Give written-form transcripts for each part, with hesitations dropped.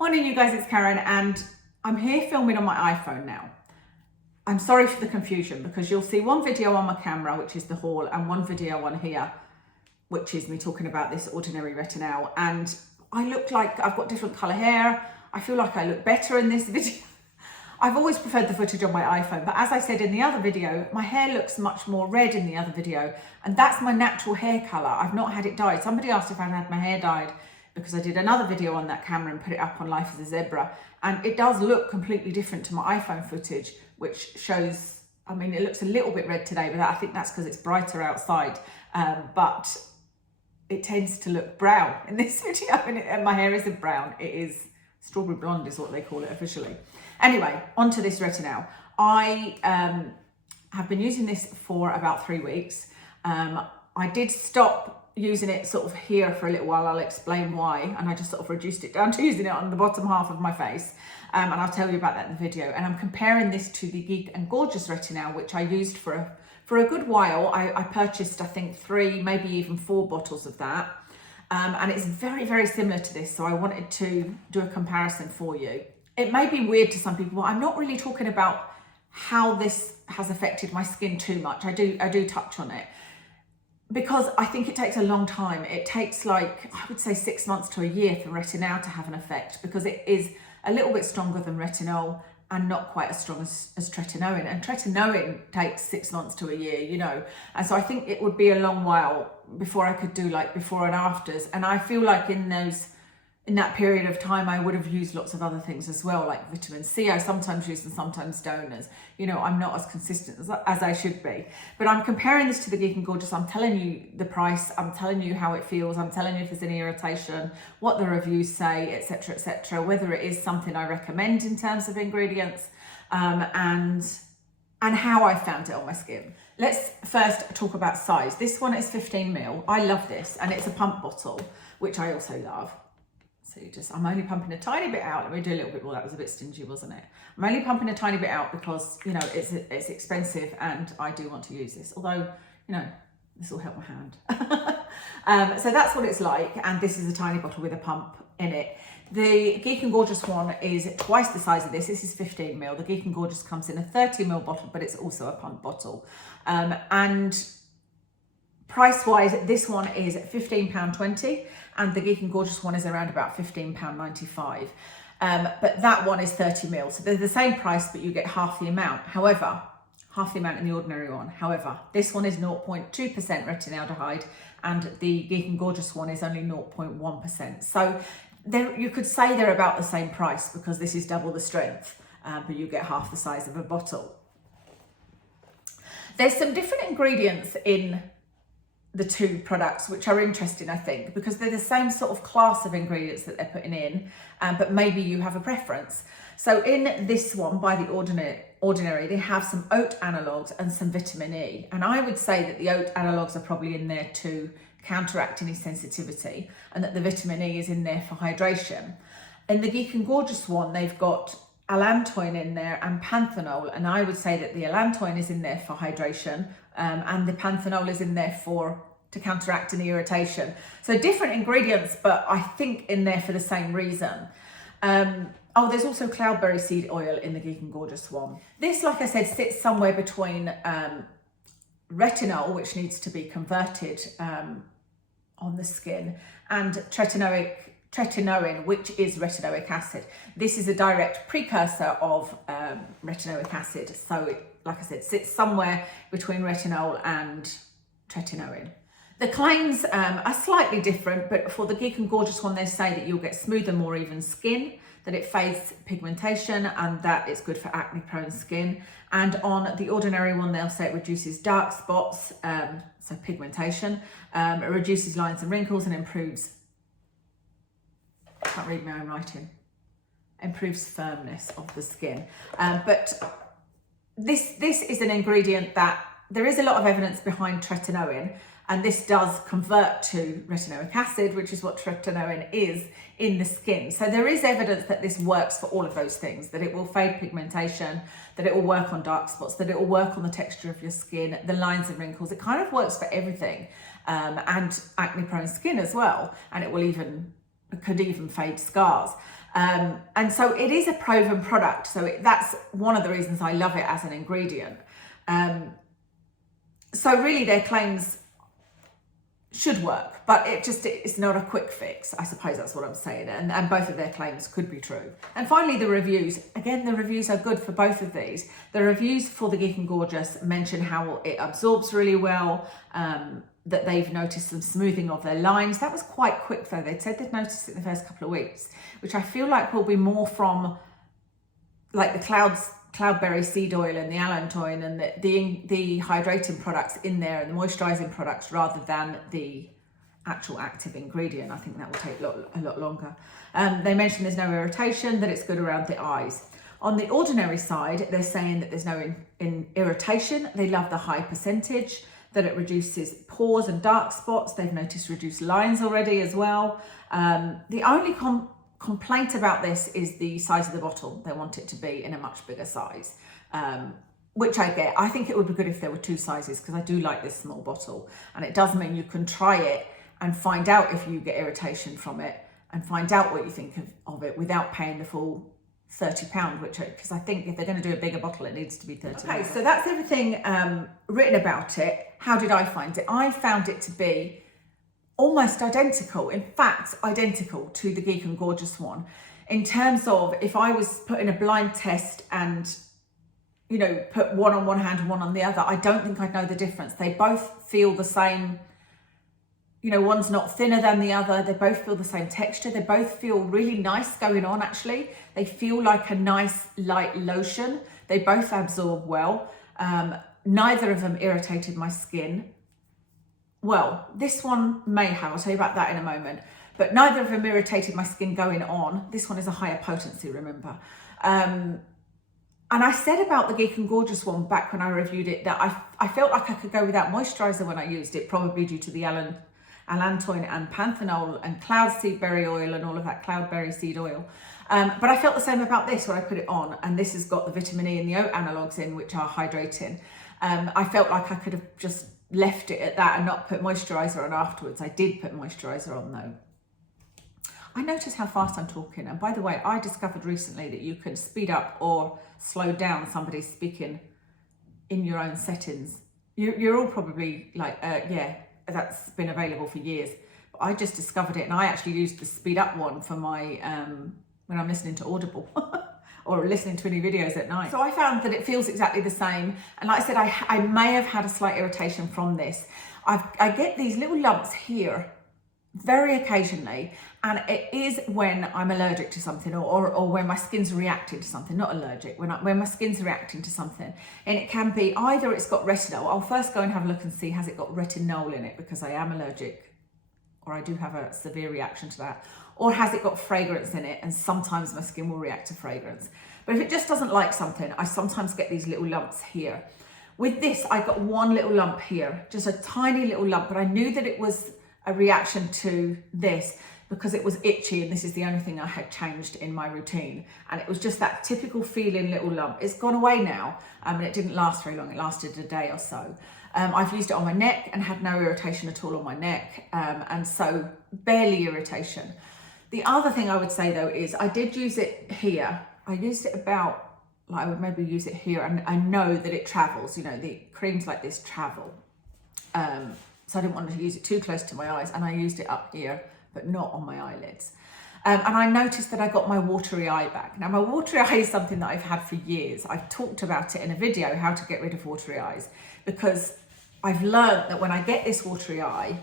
Morning you guys, it's Karen and I'm here filming on my iPhone now. I'm sorry for the confusion because you'll see one video on my camera, which is the haul, and one video on here, which is me talking about this Ordinary Retinal. And I look like I've got different colour hair. I feel like I look better in this video. I've always preferred the footage on my iPhone, but as I said in the other video, my hair looks much more red in the other video, and that's my natural hair colour. I've not had it dyed. Somebody asked if I'd had my hair dyed because I did another video on that camera and put it up on Life as a Zebra, and it does look completely different to my iPhone footage, which shows, I mean, it looks a little bit red today, but I think that's because it's brighter outside, but it tends to look brown in this video, and my hair isn't brown, it is strawberry blonde is what they call it officially. Anyway, onto this Retinal. I have been using this for about 3 weeks. I did stop using it sort of here for a little while. I'll explain why, and I just sort of reduced it down to using it on the bottom half of my face, and I'll tell you about that in the video. And I'm comparing this to the Geek Gorgeous Retinal, which I used for a good while. I purchased, I think, 3, maybe even 4 bottles of that, and it's very, very similar to this, so I wanted to do a comparison for you. It may be weird to some people, but I'm not really talking about how this has affected my skin too much. I do touch on it because I think it takes a long time. It takes, like, I would say 6 months to a year for Retinal to have an effect, because it is a little bit stronger than Retinol and not quite as strong as tretinoin. And tretinoin takes 6 months to a year, you know. And so I think it would be a long while before I could do like before and afters. And I feel like in that period of time, I would have used lots of other things as well, like vitamin C. I sometimes use and sometimes don't, as you know, I'm not as consistent as I should be. But I'm comparing this to the Geek Gorgeous. I'm telling you the price, I'm telling you how it feels, I'm telling you if there's any irritation, what the reviews say, etc., whether it is something I recommend in terms of ingredients, and how I found it on my skin. Let's first talk about size. This one is 15 ml. I love this, and it's a pump bottle, which I also love. So I'm only pumping a tiny bit out. Let me do a little bit more. That was a bit stingy, wasn't it? I'm only pumping a tiny bit out because, you know, it's expensive and I do want to use this. Although, you know, this will help my hand. So that's what it's like. And this is a tiny bottle with a pump in it. The Geek Gorgeous one is twice the size of this. This is 15 ml. The Geek Gorgeous comes in a 30 ml bottle, but it's also a pump bottle. And price-wise, this one is £15.20 and the Geek Gorgeous one is around about £15.95. But that one is 30 ml, so they're the same price, but you get half the amount. However, half the amount in the ordinary one. However, this one is 0.2% retinaldehyde and the Geek Gorgeous one is only 0.1%. So you could say they're about the same price because this is double the strength, but you get half the size of a bottle. There's some different ingredients in the two products which are interesting, I think, because they're the same sort of class of ingredients that they're putting in, but maybe you have a preference. So in this one by the Ordinary, they have some oat analogues and some vitamin E, and I would say that the oat analogues are probably in there to counteract any sensitivity, and that the vitamin E is in there for hydration. In the Geek Gorgeous one, they've got allantoin in there and panthenol, and I would say that the allantoin is in there for hydration, and the panthenol is in there to counteract any irritation. So different ingredients, but I think in there for the same reason. Oh, there's also cloudberry seed oil in the Geek Gorgeous one. This, like I said, sits somewhere between retinol, which needs to be converted on the skin, and tretinoin, which is retinoic acid. This is a direct precursor of retinoic acid. So it, like I said, sits somewhere between retinol and tretinoin. The claims are slightly different, but for the Geek Gorgeous one, they say that you'll get smoother, more even skin, that it fades pigmentation, and that it's good for acne-prone skin. And on the Ordinary one, they'll say it reduces dark spots, so pigmentation, it reduces lines and wrinkles and improves, I can't read my own writing, improves firmness of the skin. But this is an ingredient that there is a lot of evidence behind tretinoin, and this does convert to retinoic acid, which is what tretinoin is in the skin. So there is evidence that this works for all of those things, that it will fade pigmentation, that it will work on dark spots, that it will work on the texture of your skin, the lines and wrinkles. It kind of works for everything, and acne prone skin as well. And it could even fade scars. And so it is a proven product. So that's one of the reasons I love it as an ingredient. So really their claims should work, but it's not a quick fix. I suppose that's what I'm saying. And both of their claims could be true. And finally, the reviews. Again, the reviews are good for both of these. The reviews for the Geek and Gorgeous mention how it absorbs really well, that they've noticed some smoothing of their lines. That was quite quick though. They'd said they'd noticed it in the first couple of weeks, which I feel like will be more from like the cloudberry seed oil and the allantoin and the hydrating products in there and the moisturizing products rather than the actual active ingredient. I think that will take a lot longer. They mentioned there's no irritation, that it's good around the eyes. On the Ordinary side, they're saying that there's no irritation. They love the high percentage, that it reduces pores and dark spots. They've noticed reduced lines already as well. The only complaint about this is the size of the bottle. They want it to be in a much bigger size, which I get. I think it would be good if there were two sizes because I do like this small bottle, and it does mean you can try it and find out if you get irritation from it and find out what you think of it without paying the full £30, because I think if they're going to do a bigger bottle, it needs to be £30. Okay, so that's everything written about it. How did I find it? I found it to be almost identical, in fact, identical to the Geek and Gorgeous one, in terms of if I was putting a blind test and, you know, put one on one hand and one on the other, I don't think I'd know the difference. They both feel the same. You know, one's not thinner than the other. They both feel the same texture. They both feel really nice going on, actually. They feel like a nice light lotion. They both absorb well. Neither of them irritated my skin. Well, this one may have, I'll tell you about that in a moment. But neither of them irritated my skin going on. This one is a higher potency, remember. And I said about the Geek and Gorgeous one back when I reviewed it that I felt like I could go without moisturiser when I used it, probably due to the allantoin and panthenol and cloud seed berry oil and all of that cloudberry seed oil. But I felt the same about this when I put it on, and this has got the vitamin E and the oat analogues in, which are hydrating. I felt like I could have just left it at that and not put moisturiser on afterwards. I did put moisturiser on though. I notice how fast I'm talking, and by the way, I discovered recently that you can speed up or slow down somebody speaking in your own settings. You're all probably like, yeah, that's been available for years. But I just discovered it, and I actually used the speed up one for my when I'm listening to Audible or listening to any videos at night. So I found that it feels exactly the same. And like I said, I may have had a slight irritation from this. I get these little lumps here very occasionally, and it is when I'm allergic to something or when my skin's reacting to something, not allergic, when my skin's reacting to something. And it can be either it's got retinol. I'll first go and have a look and see, has it got retinol in it, because I am allergic, or I do have a severe reaction to that. Or has it got fragrance in it? And sometimes my skin will react to fragrance. But if it just doesn't like something, I sometimes get these little lumps here. With this, I got one little lump here, just a tiny little lump, but I knew that it was a reaction to this because it was itchy, and this is the only thing I had changed in my routine. And it was just that typical feeling little lump. It's gone away now, and it didn't last very long. It lasted a day or so. I've used it on my neck and had no irritation at all on my neck, and so barely irritation. The other thing I would say though is I did use it here. I used it about, like, I would maybe use it here, and I know that it travels, you know, the creams like this travel. So I didn't want to use it too close to my eyes, and I used it up here, but not on my eyelids. And I noticed that I got my watery eye back. Now, my watery eye is something that I've had for years. I've talked about it in a video, how to get rid of watery eyes, because I've learned that when I get this watery eye,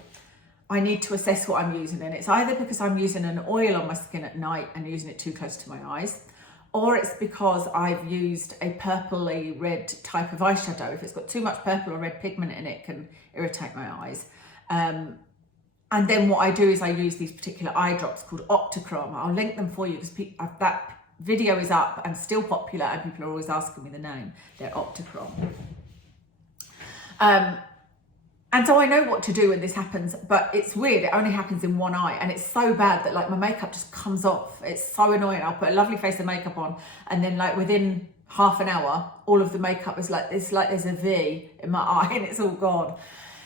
I need to assess what I'm using. And it's either because I'm using an oil on my skin at night and using it too close to my eyes, or it's because I've used a purpley red type of eyeshadow. If it's got too much purple or red pigment in it, it can irritate my eyes. And then what I do is I use these particular eye drops called Opticrom. I'll link them for you because that video is up and still popular, and people are always asking me the name. They're Opticrom. And so I know what to do when this happens, but it's weird. It only happens in one eye, and it's so bad that like my makeup just comes off. It's so annoying. I'll put a lovely face of makeup on, and then like within half an hour, all of the makeup is like, it's like there's a V in my eye and it's all gone.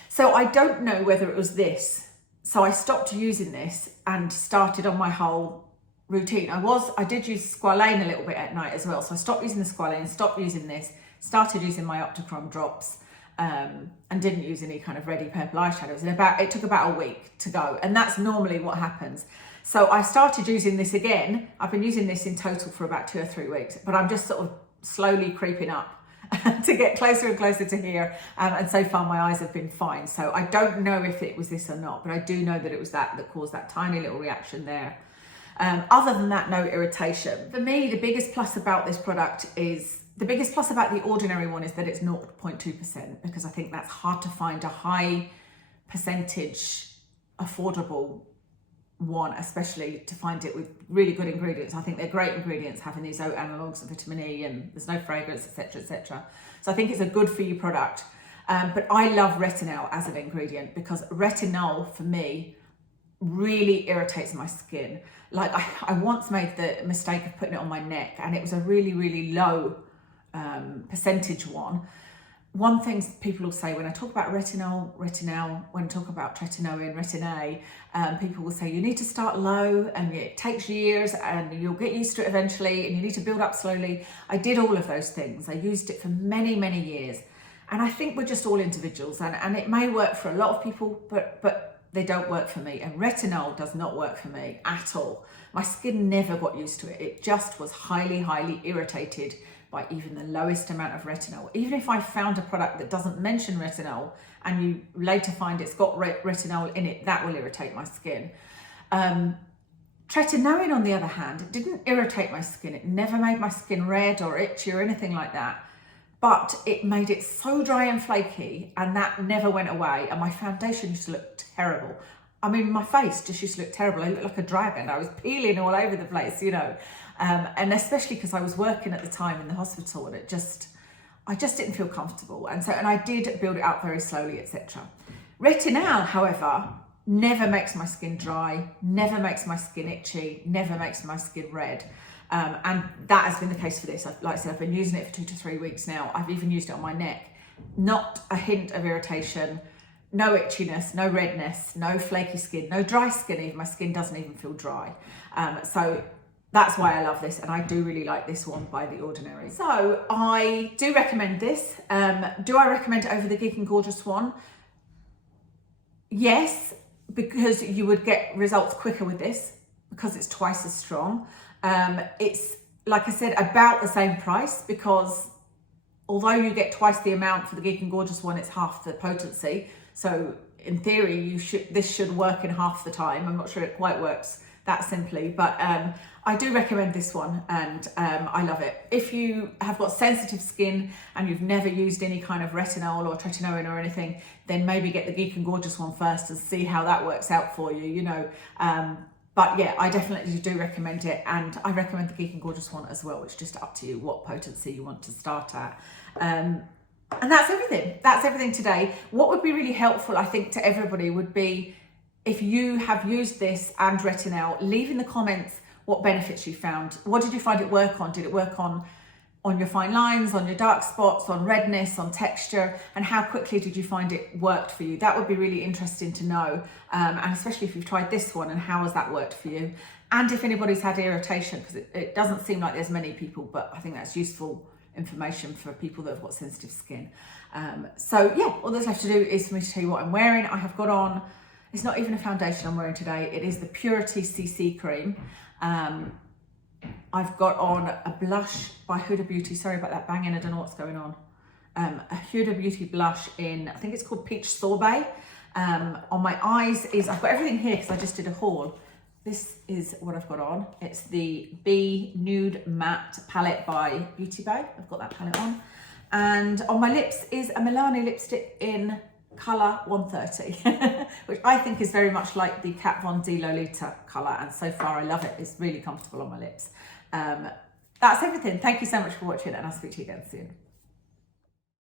So I don't know whether it was this. So I stopped using this and started on my whole routine. I did use squalane a little bit at night as well. So I stopped using the squalane, stopped using this, started using my Opticrom drops, and didn't use any kind of ready purple eyeshadows. And it took about a week to go. And that's normally what happens. So I started using this again. I've been using this in total for about 2 or 3 weeks, but I'm just sort of slowly creeping up to get closer and closer to here. And so far my eyes have been fine. So I don't know if it was this or not, but I do know that it was that caused that tiny little reaction there. Other than that, no irritation. For me, the biggest plus about this product is, the biggest plus about the Ordinary one is that it's 0.2%, because I think that's hard to find a high percentage affordable one, especially to find it with really good ingredients. I think they're great ingredients, having these oat analogues of vitamin E, and there's no fragrance, etc, etc. So I think it's a good for you product. But I love retinol as an ingredient, because retinol for me really irritates my skin. Like I once made the mistake of putting it on my neck, and it was a really, really low percentage one. One thing people will say when I talk about retinol, when I talk about tretinoin, Retin A, people will say you need to start low, and it takes years and you'll get used to it eventually, and you need to build up slowly. I did all of those things. I used it for many, many years. And I think we're just all individuals, and it may work for a lot of people, but they don't work for me. And retinol does not work for me at all. My skin never got used to it. It just was highly, highly irritated by even the lowest amount of retinol. Even if I found a product that doesn't mention retinol and you later find it's got retinol in it, that will irritate my skin. Tretinoin, on the other hand, it didn't irritate my skin. It never made my skin red or itchy or anything like that. But it made it so dry and flaky, and that never went away. And my foundation used to look terrible. I mean, my face just used to look terrible. I looked like a dragon. I was peeling all over the place, you know. And especially because I was working at the time in the hospital, and I just didn't feel comfortable. And I did build it up very slowly, etc. Retinol, however, never makes my skin dry, never makes my skin itchy, never makes my skin red. And that has been the case for this. Like I said, I've been using it for 2 to 3 weeks now. I've even used it on my neck. Not a hint of irritation, no itchiness, no redness, no flaky skin, no dry skin even. My skin doesn't even feel dry. So that's why I love this, and I do really like this one by The Ordinary. So I do recommend this. Do I recommend it over the Geek Gorgeous one? Yes, because you would get results quicker with this, because it's twice as strong. It's, like I said, about the same price, because although you get twice the amount for the Geek Gorgeous one, it's half the potency. So in theory, this should work in half the time. I'm not sure it quite works that simply, but I do recommend this one, and I love it. If you have got sensitive skin and you've never used any kind of retinol or tretinoin or anything, then maybe get the Geek Gorgeous one first and see how that works out for you, you know. But yeah, I definitely do recommend it, and I recommend the Geek Gorgeous one as well. It's just up to you what potency you want to start at. And that's everything. That's everything today. What would be really helpful, I think, to everybody would be if you have used this and retinol, leave in the comments what benefits you found. What did you find it work on? Did it work on your fine lines, on your dark spots, on redness, on texture, and how quickly did you find it worked for you? That would be really interesting to know, and especially if you've tried this one, and how has that worked for you? And if anybody's had irritation, because it doesn't seem like there's many people, but I think that's useful information for people that have got sensitive skin. So yeah, all that's left to do is for me to tell you what I'm wearing. I have got on, it's not even a foundation I'm wearing today, it is the Purity CC cream. I've got on a blush by Huda Beauty. Sorry about that banging, I don't know what's going on. A Huda Beauty blush in, I think it's called Peach Sorbet. On my eyes I've got everything here because I just did a haul. This is what I've got on. It's the B Nude Matte palette by Beauty Bay. I've got that palette on. And on my lips is a Milani lipstick in colour 130, which I think is very much like the Kat Von D Lolita colour, and so far I love it. It's really comfortable on my lips. That's everything. Thank you so much for watching, and I'll speak to you again soon.